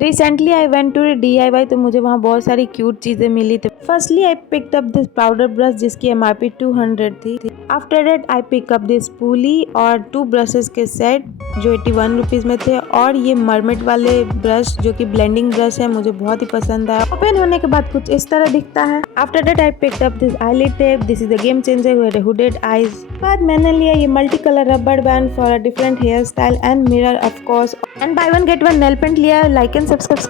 Recently I went to DIY, तो मुझे वहाँ बहुत सारी क्यूट चीज़ें मिली थी। Firstly I picked up this powder brush जिसकी MRP 200 थी। After that I pick up this पूली और 2 ब्रशेस के सेट जो 81 रुपीज़ में थे, और ये मरमेड वाले ब्रश जो कि ब्लेंडिंग ब्रश है, मुझे बहुत ही पसंद आया। ओपन होने के बाद कुछ इस तरह दिखता है। After that I picked up this eyelid tape, this is the game changer with hooded eyes. बाद मैंने लिया ये multi colour rubber band for a different hair style and mirror of course, and by one get one nail paint लिया। Like and subscribe.